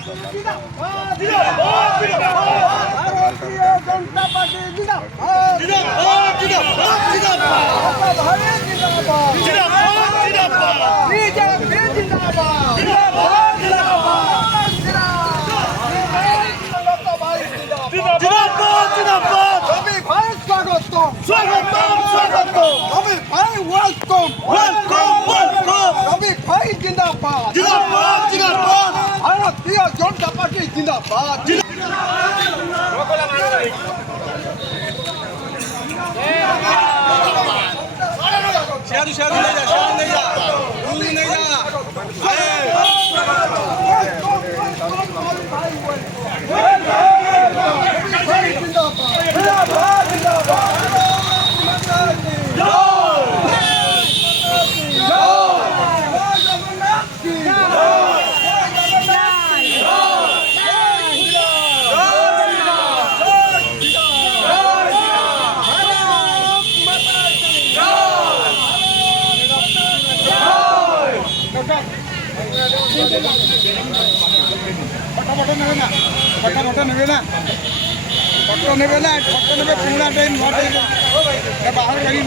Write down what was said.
ভারতীয় জনতা পার্টি জিন্দাবাদ বিজেপি জিন্দাবাদ রবি ভাই স্বাগতম রবি ভাই ওয়েলকাম রবি ভাই জিন্দাবাদ ভারতীয় জনতা পার্টি জিন্দাবাদ ফটো নেবে না পুরা ট্রেন বাহার গাড়ি